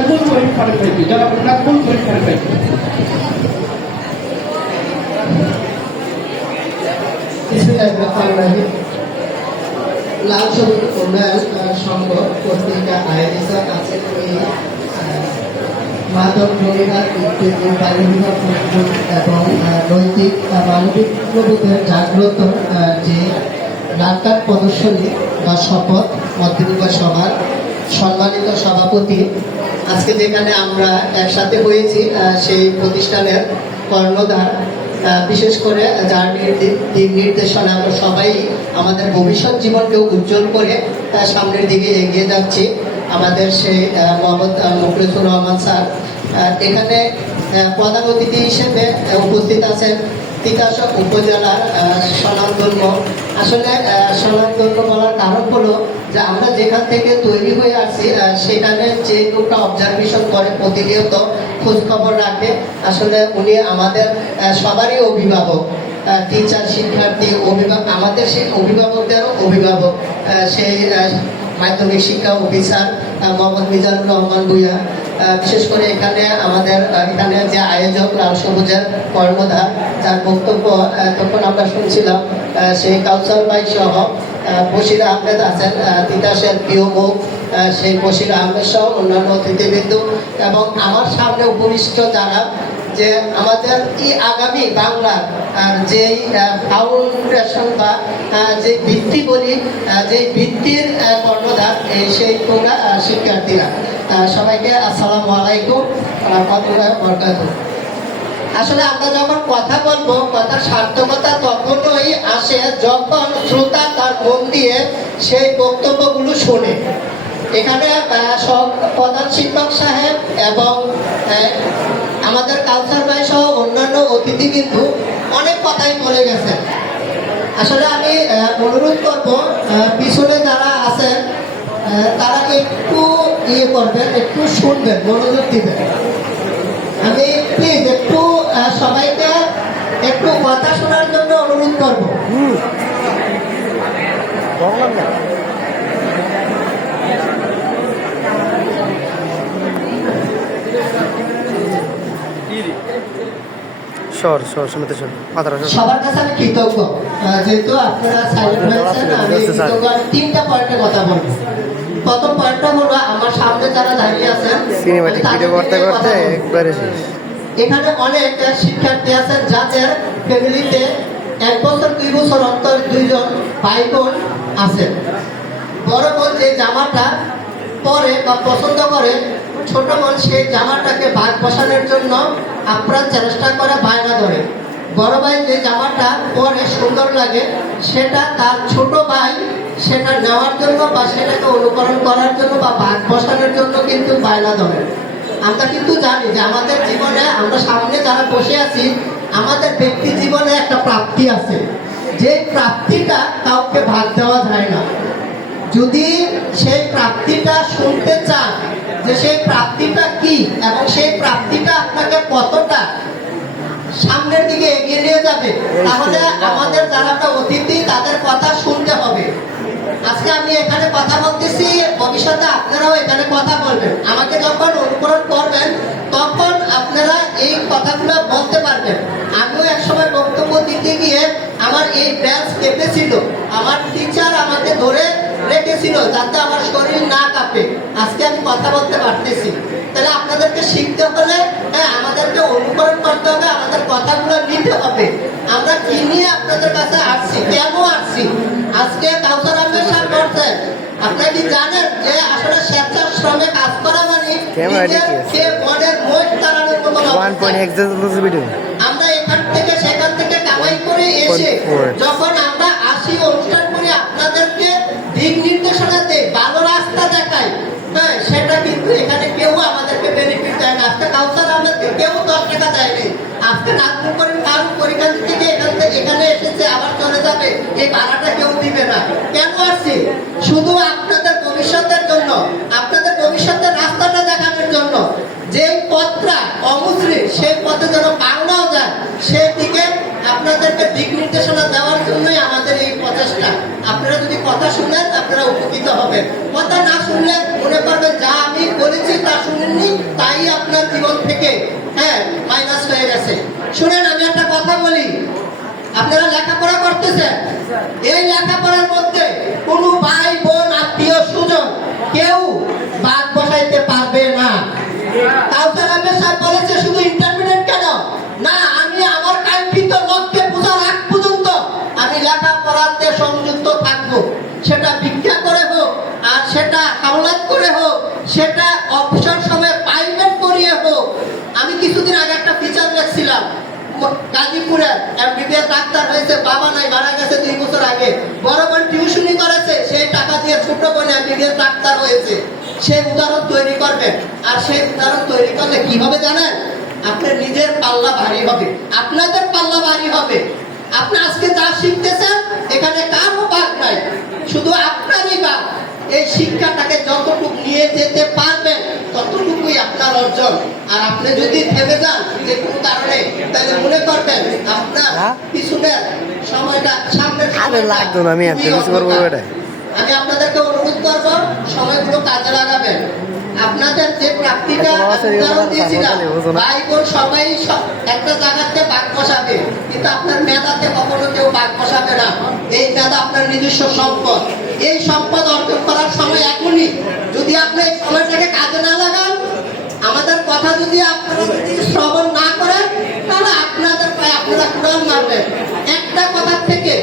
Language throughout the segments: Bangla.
নাজমুল করিম ফারুক ভাইকে, জনাব নাজমুল করিম ফারুক ভাইকে। লাল সবুজ উন্নয়ন সংঘ কর্তৃক আয়োজিত আজকের এই মাদক মহিলা এবং নৈতিক মানবিক প্রবোধের জাগ্রত যে লাল কার্ড প্রদর্শনী বা শপথ মধ্যযুগ সভার সম্মানিত সভাপতি, আজকে যেখানে আমরা একসাথে হয়েছি সেই প্রতিষ্ঠানের কর্ণধার, বিশেষ করে যার দিক নির্দেশনা আমরা সবাই আমাদের ভবিষ্যৎ জীবনকেও উজ্জ্বল করে সামনের দিকে এগিয়ে যাচ্ছি, আমাদের সেই মোহাম্মদ মুখলিসুর রহমান স্যার। এখানে প্রধান অতিথি হিসেবে উপস্থিত আছেন তিতাস উপজেলার স্বনামধন্য। আসলে স্বনামধন্য বলার কারণ হলো যে আমরা যেখান থেকে তৈরি হয়ে আসছি সেখানে যে লোকটা অবজারভেশন করে, প্রতিনিয়ত খোঁজখবর রাখে, আসলে উনি আমাদের সবারই অভিভাবক, টিচার, শিক্ষার্থী, অভিভাবক, আমাদের সেই অভিভাবকদেরও অভিভাবক, সেই মাধ্যমিক শিক্ষা অফিসার মোহাম্মদ মিজানুর রহমান ভূঁইয়া। বিশেষ করে এখানে যে আয়োজক লাল সবুজের কর্ণধার, যার বক্তব্য তখন আমরা শুনছিলাম, সেই কাউসার ভাই সহ বশির আহমেদ আছেন, তিতাসের প্রিয় মুখ, সেই বশির আহমেদ সহ অন্যান্য অতিথিবৃন্দ, এবং আমার সামনে উপবিষ্ট যারা, যে আমাদের এই আগামী বাংলার যে ফাউন্ডেশন বা যে ভিত্তি বলি, যে ভিত্তির কর্ণধার, সেই তোমরা শিক্ষার্থীরা, সবাইকে আসসালামু আলাইকুম ওয়া রাহমাতুল্লাহি ওয়া বারাকাতুহু। আসলে আমরা যখন কথা বলবো, কথার সার্থকতা তখনই আসে যখন শ্রোতা তার মন দিয়ে সেই বক্তব্যগুলো শোনে। এখানে প্রধান শিক্ষক সাহেব এবং আমাদের কাউসার ভাই সহ অন্যান্য অতিথি কিন্তু অনেক কথাই বলে গেছেন। আসলে আমি অনুরোধ করব পিছনে যারা আছেন তারা একটু করবেন, একটু শুনবেন, মনোযোগ দিবেন। আমি প্লিজ একটু সবাইকে একটু কথা শোনার জন্য অনুরোধ করব। সবার কাছে আমি কৃতজ্ঞ, যেহেতু আপনারা সাইলেন্ট হয়েছেন। আমি কৃতজ্ঞ। তিনটা পয়েন্টে কথা বলবো। প্রথম পয়েন্টটা হলো, আমার সামনে যারা দাঁড়িয়ে আছেন, এখানে অনেক শিক্ষার্থী আছেন যাদের ফ্যামিলিতে 1 বছর 2 বছর অন্তর 2জন ভাই বোন আছেন। বড় বোন যে জামাটা পরে বা পছন্দ করে, ছোট বোন সেই জামাটাকে ভাগ বসানোর জন্য আপ্রাণ চেষ্টা করে, বায়না ধরে। বড় ভাই যে জামাটা পরে সুন্দর লাগে, সেটা তার ছোট ভাই সেটা নেওয়ার জন্য বা সেটাকে অনুকরণ করার জন্য বা ভাগ বসানোর জন্য কিন্তু বায়না ধরে। আমরা কিন্তু জানি যে আমাদের জীবনে, আমরা সামনে যারা বসে আছি, আমাদের ব্যক্তি জীবনে একটা প্রাপ্তি আছে, যে প্রাপ্তিটা কাউকে ভাগ দেওয়া যায় না। যদি সেই প্রাপ্তিটা শুনতে চান যে সেই প্রাপ্তিটা কি এবং সেই প্রাপ্তিটা আপনাকে কতটা সামনের দিকে এগিয়ে নিয়ে যাবে, তাহলে আমাদের যারা অতিথি তাদের কথা শুনতে হবে। আজকে আমি এখানে কথা বলতেছি, ভবিষ্যতে আপনারাও এখানে কথা বলবেন। আমাকে যখন অনুকরণ করবেন তখন আপনারা এই কথাগুলো বলতে পারবেন। আমিও একসময় বক্তব্য দিতে গিয়ে আমার এই ব্যাচ কেঁপেছিল, আমার টিচার আমাকে ধরে রেখেছিল যাতে আমার শরীর না কাঁপে। আজকে আমি কথা বলতে পারতেছি। তাহলে আপনাদেরকে শিখতে হলে আমাদেরকে অনুকরণ করতে হবে, আমাদের কথাগুলো নিতে হবে। আমরা কি নিয়ে আপনাদের কাছে আসছি, কেন আসছি? আজকে কাউসার আহমেদ স্যার বলছেন, আপনারা কি জানেন যে আসলে স্বেচ্ছাশ্রমে কাজ করা মানে মনের মোট তাড়ানোর মতো। আমরা এখান থেকে সেখান থেকে কামাই করে এসে যখন আমরা আসি, অনুষ্ঠান করি, আপনাদেরকে দিক নির্দেশনা দেয়, ভালো রাস্তা দেখায়, হ্যাঁ, সেটা কিন্তু এখানে কেউ আমাদেরকে বেনিফিট দেয় না। আজকে কাউসার আহমেদকে কেউ 10 টাকা দেয়নি। আজকে নাজমুল করিম ফারুক পরীক্ষা থেকে এখানে এসেছে, আবার চলে যাবে, এই ভাড়াটা কেউ দিবে না। কেন আসছে? শুধু আপনাদের ভবিষ্যতের জন্য, আপনাদের ভবিষ্যতের রাস্তাটা দেখানোর জন্য। যে পথটা অমুসলিম, সেই পথে যেন বাংলাও যায়, সেই দিকে আপনাদেরকে দিক নির্দেশনা দেওয়ার জন্যই আমাদের এই প্রচেষ্টা। আপনারা যদি কথা শুনেন আপনারা উপকৃত হবেন, কথা না শুনলে মনে করবেন যা আমি বলেছি তা শুনে করেননি, তাই আপনার জীবন থেকে মাইনাস হয়ে গেছে। শুনেন, আমি একটা কথা বলি, আপনারা লেখাপড়া করতেছেন, এই লেখাপড়ার মধ্যে কোনো ভাই বোন আত্মীয় স্বজন কেউ বাদ বসাইতে পারবে না। কাউসার আহমেদ সাহেব বলেছে শুধু ইন্টারমিডিয়েট কেন না, আমি আমার কাঙ্ক্ষিত লক্ষ্যে পৌঁছার আগ পর্যন্ত আমি লেখাপড়াতে সংযুক্ত থাকবো। সেটা ভিক্ষা করে হোক, আর সেটা হাওলাত করে হোক, সেটা অবসর সময় প্রাইভেট করিয়ে হোক। আমি কিছুদিন আগে একটা ফিচার দেখছিলাম, গাজীপুরের এমবিবিএস ডাক্তার হয়েছে, বাবা নাই, মারা গেছে 2 বছর আগে। বড় বোন টিউশনি করেছে, সেই টাকা দিয়ে ছোট বোন এমবিবিএস ডাক্তার হয়েছে। সেই উদাহরণ তৈরি করবেন, আর সেই উদাহরণ তৈরি করলে কি হবে জানেন? আপনার নিজের পাল্লা ভারী হবে, আপনাদের পাল্লা ভারী হবে। আপনি আজকে যা শিখতেছেন এখানে কারো ভাগ নাই, শুধু আপনারই ভাগ। এই শিক্ষাটাকে যতটুকু নিয়ে যেতে পারবেন ততটুকুই আপনার অর্জন। আর আপনি যদি থেমে যান যে কোনো কারণে, তাহলে মনে করবেন আপনার পিছনের সময়টা সামনের লাগতো না। আমি আপনাদেরকে অনুরোধ করব, সময়গুলো কাজে লাগাবেন। আপনাদের যে প্রাপ্তিটা উদাহরণ দিয়েছিলাম, ভাই বোন সবাই একটা জায়গাতে ভাগ বসাবে, কিন্তু আপনার মেধাতে কখনো কেউ ভাগ বসাবে না। এই মেধা আপনার নিজস্ব সম্পদ। এই সম্পদ অর্জন করার সময় এখনই। যদি আপনি এই সময়টাকে কাজে না লাগান, আমাদের কথা যদি আপনারা শ্রবণ না করেন, তাহলে আপনাদের পায়ে আপনারা কুড়াল মারবেন। একটা কথা থেকে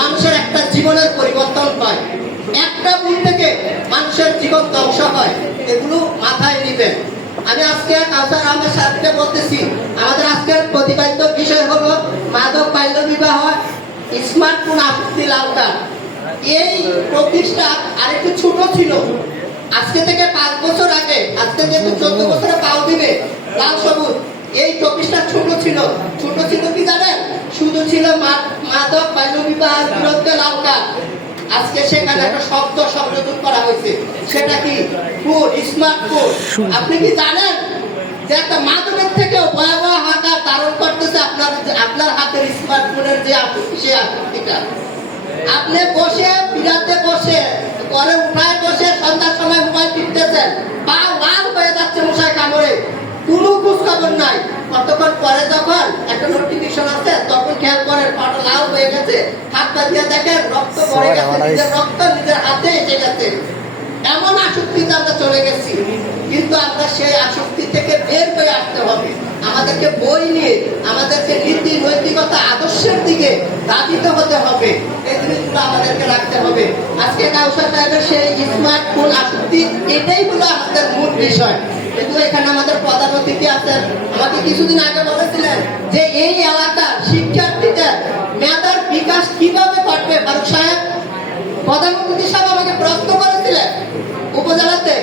মানুষের একটা জীবনের পরিবর্তন হয়, একটা ভুল থেকে মানুষের জীবন ধ্বংস হয়। এগুলো মাথায় নিবেন। আমি আজকে কাউসার আহমেদ সাহেবকে বলতেছি, আমাদের আজকের প্রতিপাদ্য বিষয় হলো মাদক বাল্য বিবাহ, স্মার্টফোন আসক্তি লালকার। এই প্রতিষ্ঠা আরেকটু ছোট ছিল, আজকে থেকে 5 বছর আগে, আজকে যেহেতু 14 বছরে পাও দিবে লাল সবুজ, এই প্রতিষ্ঠা ছোট ছিল। ছোট ছিল কি জানেন? শুধু ছিল মাদক বাল্য বিবাহের বিরুদ্ধে লালকার। আজকে সেখানে একটা শব্দ সংযোজন করা হয়েছে, সেটা কি? Phone, smartphone. আপনি কি জানেন যে একটা মাদকের থেকেও ভয়াবহ আকার ধারণ করতেছে আপনার হাতের স্মার্টফোনের যে আসক্তি, সেই আসক্তিটা। আপনি বসে বিরাতে বসে ঘরে উঠায় বসে সন্ধ্যার সময় মোবাইল টিপতেছেন, পা লাল হয়ে যাচ্ছে মশায় কামড়ে, কোনো খোঁজ খবর নাই। কতক্ষণ পরে যখন একটা নোটিফিকেশন আসে, তখন খেয়াল করেন পাটা লাল হয়ে গেছে, হাত পা দিয়ে দেখেন রক্ত পড়ে গেছে, নিজের রক্ত নিজের হাতে এসে গেছে। এমন আসক্তিতে আমরা চলে গেছি। কিন্তু আমরা সেই আসক্তি থেকে বের হয়ে আসতে হবে। আমাদেরকে বই নিয়ে, আমাদেরকে নীতি নৈতিকতা আদর্শের দিকে ধাবিত হতে হবে। এই জিনিসগুলো আমাদেরকে রাখতে হবে। আজকে কাউসার সাহেবের সেই স্মার্টফোন আসক্তি, এটাই হলো আমাদের মূল বিষয়। কিন্তু এখানে আমাদের প্রধান অতিথি আছেন, আমাকে কিছুদিন আগে বলেছিলেন যে এই এলাকার শিক্ষার্থীদের মেধার বিকাশ কিভাবে ঘটবে। ফারুক সাহেব, প্রধান অতিথি সাহেব আমাকে প্রশ্ন করেছিলেন উপজেলাতে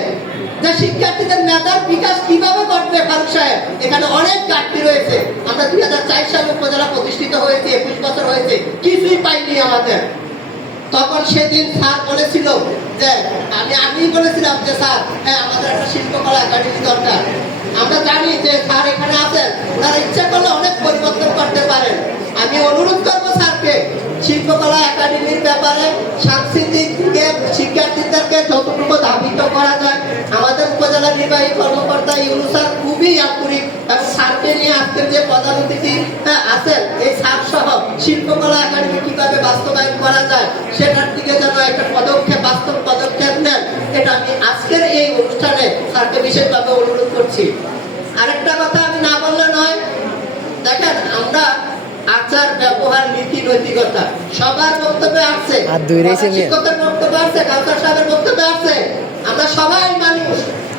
যে শিক্ষার্থীদের মেধার বিকাশ কিভাবে ঘটবে। ফারুক সাহেব, এখানে অনেক ঘাটতি রয়েছে। আমরা 2004 সালে উপজেলা প্রতিষ্ঠিত হয়েছে, 21 বছর হয়েছে, কিছুই পাইনি আমাদের। তখন সেদিন স্যার বলেছিল যে আমি বলেছিলাম যে স্যার, আমাদের একটা শিল্পকলা একাডেমি দরকার। আমরা জানি যে স্যার এখানে আছেন, ওনারা ইচ্ছা করলে অনেক পরিবর্তন করতে পারেন। আমি অনুরোধ করবো স্যারকে, শিল্পকলা একাডেমির ব্যাপারে সাংস্কৃতিক দিকে শিক্ষার্থীদেরকে যতটুকু ধাবিত করা যায়। আমাদের উপজেলা নির্বাহী কর্মকর্তা ইউনূস স্যার খুবই আন্তরিক, এবং স্যারকে নিয়ে আজকের যে প্রধান অতিথি আছেন, এই স্যার সহ শিল্পকলা একাডেমি কিভাবে বাস্তবায়ন করা যায় সেটার দিকে যেন একটা বাস্তব পদক্ষেপ নেন, এটা আমি আজকের এই অনুষ্ঠানে স্যারকে বিশেষভাবে অনুরোধ করছি। আরেকটা কথা আমি না বললে নয়, দেখেন আমরা আচার ব্যবহার নীতি নৈতিকতা সবার বক্তব্যে আসছে, শিক্ষকের বক্তব্য আসছে, কাউসার সাহেবের বক্তব্য আসছে। আমরা সবাই মানুষ,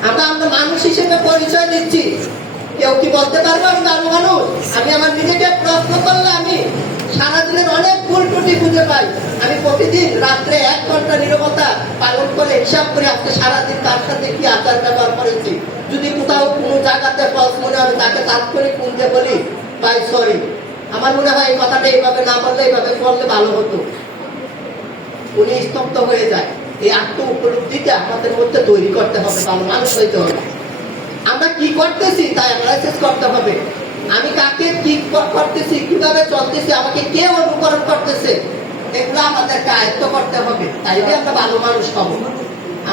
আমরা মানুষ হিসেবে পরিচয় দিচ্ছি। কেউ কি বলতে পারবো আমি ভালো মানুষ? আমি আমার নিজেকে প্রশ্ন করলে আমি সারাদিনের অনেক ভুল ত্রুটি খুঁজে পাই। আমি প্রতিদিন রাত্রে 1 ঘন্টা নীরবতা পালন করে হিসাব করে আজকে সারাদিন তার সাথে কি আচার ব্যবহার করেছি। যদি কোথাও কোনো জায়গাতে ফলস মনে হবে, তাকে তাৎক্ষণিক শুনতে বলি ভাই সরি। আমার মনে হয় এই কথাটা এইভাবে না বললে, এইভাবে বললে ভালো হতো। উনি স্তব্ধ হয়ে যায়। এই আত্ম উপলব্ধিটা আমাদের মধ্যে তৈরি করতে হবে, ভালো মানুষ হইতে হবে। আমরা কি করতেছি তাই অ্যানালাইসিস করতে হবে। আমি কাকে কি করতেছি, কিভাবে চলতেছি, আমাকে কে অনুকরণ করতেছে, এগুলো আমাদেরকে আয়ত্ত করতে হবে। তাইলে আমরা ভালো মানুষ হব।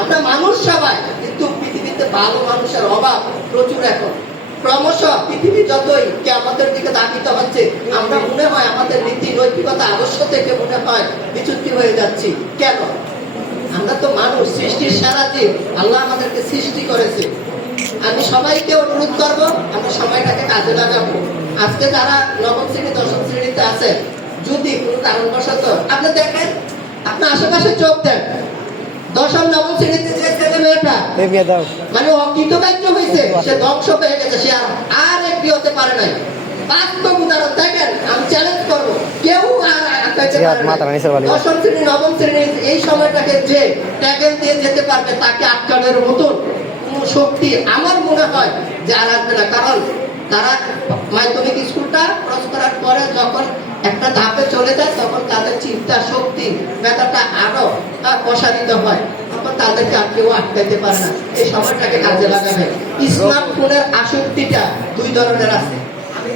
আমরা মানুষ সবাই, কিন্তু পৃথিবীতে পৃথিবীতে ভালো মানুষের অভাব প্রচুর। এখন ক্রমশ পৃথিবী যতই কে আমাদের দিকে ধাবিত হচ্ছে, আমরা মনে হয় আমাদের নীতি নৈতিকতা আদর্শ থেকে মনে হয় বিচ্যুতি হয়ে যাচ্ছি। কেন? আমরা তো মানুষ, সৃষ্টির সারা জীব, আল্লাহ আমাদেরকে সৃষ্টি করেছে। আমি সবাইকে অনুরোধ করব, আমরা সময়টাকে কাজে লাগাবো। আজকে যারা নবম শ্রেণী দশম শ্রেণীতে আছে, যদি কোনো কারণবশত আপনি দেখেন, আপনার আশেপাশে চোখ দেন, দশম নবম শ্রেণীতে যে ছেলে মেয়েটা মানে অকৃতকার্য হয়েছে, সে ধ্বংস হয়ে গেছে, সে আর একটি হতে পারে নাই। বাস্তব উদাহরণ দেখেন, আমি চ্যালেঞ্জ করবো, কেউ আর দশম শ্রেণী নবম শ্রেণীর এই সময়টাকে যে ট্যাগেল দিয়ে যেতে পারবে, তাকে আটকানোর মতন কোন শক্তি আমার মনে হয় যে আর আসবে না। কারণ তারা মাধ্যমিক স্কুলটা ক্রস করার পরে যখন একটা ধাপে চলে যায়, তখন তাদের চিন্তা শক্তি মেধাটা আরো প্রসারিত হয়, তখন তাদেরকে আর কেউ আটকাইতে পারে না। এই সময়টাকে কাজে লাগাবে। স্মার্টফোনের আসক্তিটা দুই ধরনের আছে।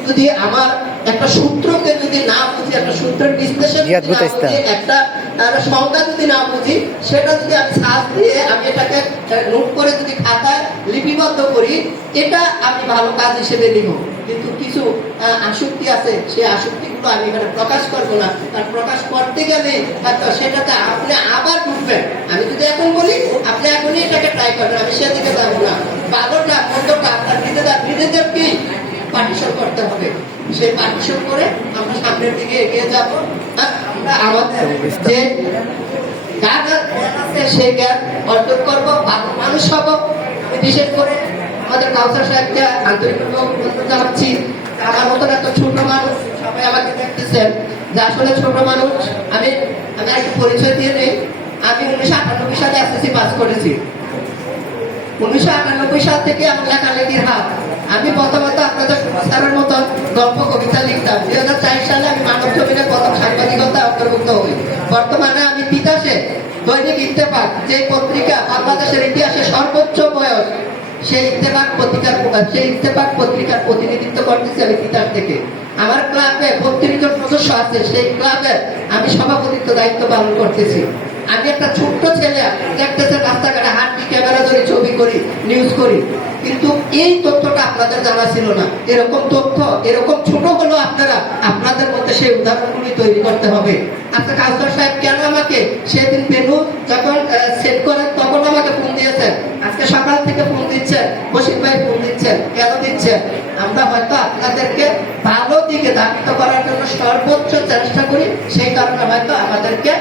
যদি আমার একটা সূত্রকে যদি না বুঝি, একটা সূত্রের বিশ্লেষণ একটা সংজ্ঞা যদি না বুঝি, সেটা যদি আমি সার্চ দিয়ে আমি এটাকে নোট করে যদি খাতায় লিপিবদ্ধ করি, এটা আমি ভালো কাজ হিসেবে নিব। কিন্তু কিছু আসক্তি আছে, সেই আসক্তিগুলো আমি এখানে প্রকাশ করবো না, কারণ প্রকাশ করতে গেলে সেটাতে আপনি আবার ঢুকবেন। আমি যদি এখন বলি, আপনি এখনই এটাকে ট্রাই করবেন, আমি সেদিকে যাবো না। ভালোটা মন্দটা আপনার নিজেদেরকেই পার্টিশন করতে হবে। সেই পার্টিশন করে আমরা সামনের দিকে এগিয়ে যাব। আমরা আমাদের যে জ্ঞান আছে সেই জ্ঞান অর্জন করবো, ভালো মানুষ হবো। আমি বিশেষ করে আমাদের কাউসার সাহেবকে আন্তরিকভাবে অভিনন্দন জানাচ্ছি। আমার মতন এত ছোট মানুষ সবাই আমাকে দেখতেছেন যে আসলে ছোট মানুষ। আমি একটু পরিচয় দিয়ে নেই। আমি 1998 সালে এসএসসি পাস করেছি। 1998 সাল থেকে আমার লেখালেখির হাত। আমি প্রথমত আপনাদের স্যারের মতন গল্প কবিতা লিখতাম। 2004 সালে আমি মানব জমিনে প্রথম সাংবাদিকতা অন্তর্ভুক্ত হই। বর্তমানে আমি তিতাসে দৈনিক ইত্তেফাক, যে পত্রিকা বাংলাদেশের ইতিহাসে সর্বোচ্চ বয়স, সেই ইত্তেফাক পত্রিকার প্রতিনিধিত্ব করতেছি আমি তিতাস থেকে। আমার ক্লাবে 32 জন সদস্য আছে, সেই ক্লাবে আমি সভাপতিত্ব দায়িত্ব পালন করতেছি। আমি একটা ছোট্ট ছেলে, দেখতেছেন রাস্তাঘাটে হাঁটি, ক্যামেরা ধরে ছবি করি, নিউজ করি, কিন্তু এই তথ্যটা আপনাদের জানা ছিল না। এরকম তথ্য এরকম ছোট হলো, আপনাদের মধ্যে সেই উদাহরণগুলি তৈরি করতে হবে। আচ্ছা, কাউসার সাহেব কেন আমাকে সেদিন বেনু যখন সেট করেন তখন আমাকে ফোন দিয়েছেন, আজকে সকাল থেকে ফোন দিচ্ছেন, বশির ভাই ফোন দিচ্ছেন, কেন দিচ্ছেন? আমরা হয়তো আপনাদেরকে ভালো দিকে ধাবিত করার জন্য সর্বোচ্চ চেষ্টা করি, সেই কারণে হয়তো আমাদেরকে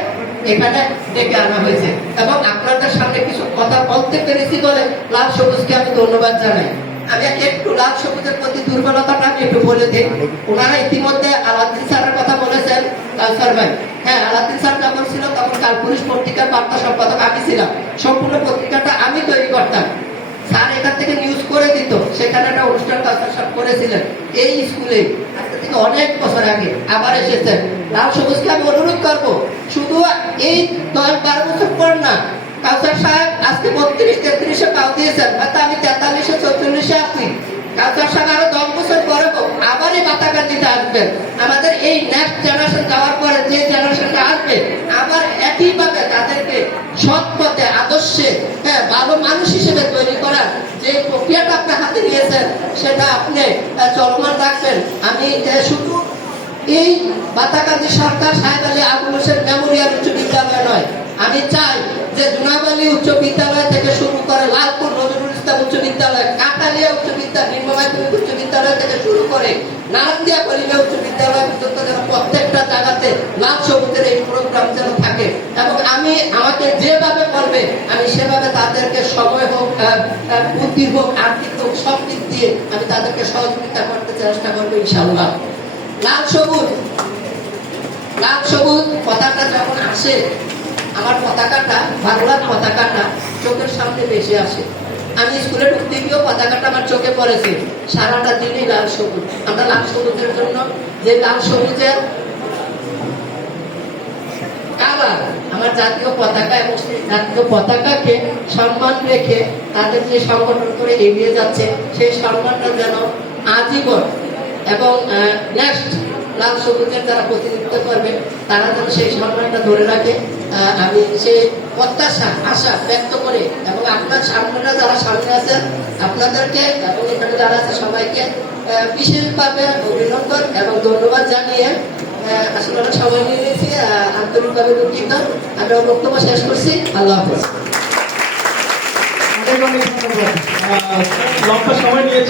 এখানে ডেকে আনা হয়েছে এবং আপনাদের সামনে কিছু কথা বলতে পেরেছি বলে লাল সবুজকে আমি ধন্যবাদ জানাই। আমি একটু লাল সবুজের প্রতি দুর্বলতাটা আমি একটু বলে দিই। ওনারা ইতিমধ্যে আলাদিন স্যারের কথা বলেছেন, কাউসার ভাই। হ্যাঁ, আলাদিন স্যার যখন ছিল তখন কালপুরুষ পত্রিকার বার্তা সম্পাদক আমি ছিলাম। সম্পূর্ণ পত্রিকাটা আমি তৈরি করতাম। স্যার এখান থেকে নিউজ করে দিত, সেখানে একটা অনুষ্ঠান কাউসার সাহেব করেছিলেন এই স্কুলে। আজকে থেকে অনেক বছর আগে আবার এসেছেন। লাল সবুজকে আমি অনুরোধ করবো, শুধু এই 10-12 বছর পর না, কাউসার সাহেব আজকে 32-33-এ পাও দিয়েছেন, হয়তো আমি 43-44-এ আছি। কাউসার সাহেব আরো 10 বছর পরে আবার এই মাতাকার দিতে আসবেন। আমাদের এই নেক্সট জেনারেশন যাওয়ার পরে যে জেনারেশনটা আসবে, আবার একইভাবে তাদেরকে সৎ পথে আদর্শে ভালো মানুষ হিসেবে তৈরি করার যে প্রক্রিয়াটা আপনার হাতে নিয়েছেন, সেটা আপনি চলমান রাখবেন। আমি শুধু এই বাতাকান্দি সরকার সাহেব আলী আবুল হোসেন মেমোরিয়াল উচ্চ বিদ্যালয় নয়, আমি চাই যে জুনাবালি উচ্চ বিদ্যালয় থেকে শুরু করে লালপুর নজরুল ইসলাম উচ্চ বিদ্যালয়, কাটালিয়া উচ্চ বিদ্যালয়, নিম্ন মাধ্যমিক উচ্চ বিদ্যালয় থেকে শুরু করে নারায়ণদিয়া কলিমা উচ্চ বিদ্যালয় পর্যন্ত যেন প্রত্যেকটা জায়গাতে লাল সবুজের এই প্রোগ্রাম যেন থাকে। এবং আমি আমাকে যেভাবে বলবে আমি সেভাবে তাদেরকে সময় হোক, বুদ্ধি হোক, আর্থিক হোক, সব দিক দিয়ে আমি তাদেরকে সহযোগিতা করতে চেষ্টা করবো ইনশাআল্লাহ। লাল সবুজ পতাকা যখন আসে, আমার পতাকাটা, বাংলার পতাকাটা চোখের সামনে বেশি আসে। আমি স্কুলে ঢুকতে গিয়েও পতাকাটা আমার চোখে পড়েছে। সারাটা দিনই লাল সবুজ। আমরা লাল সবুজের জন্য যে লাল সবুজের কালার, আমার জাতীয় পতাকা, এবং সেই জাতীয় পতাকাকে সম্মান রেখে তাদের যে সংগঠন করে এগিয়ে যাচ্ছে, সেই সম্মানটা যেন আজীবন এবং নেক্সট লাল সবুজের যারা প্রতিনিধিত্ব করবে তারা যেন সেই সম্মানটা ধরে রাখে। আমি সেই প্রত্যাশা আশা ব্যক্ত করে এবং আপনার সামনেরা যারা সামনে আছেন আপনাদেরকে এবং এখানে যারা আছে সবাইকে বিশেষভাবে অভিনন্দন এবং ধন্যবাদ জানিয়ে আসলে অনেক সময় নিয়ে নিয়েছি, আন্তরিকভাবে দুঃখিত। আমি আমার বক্তব্য শেষ করছি। আল্লাহ হাফেজ। অনেক অনেক ধন্যবাদ। লম্বা সময় নিয়ে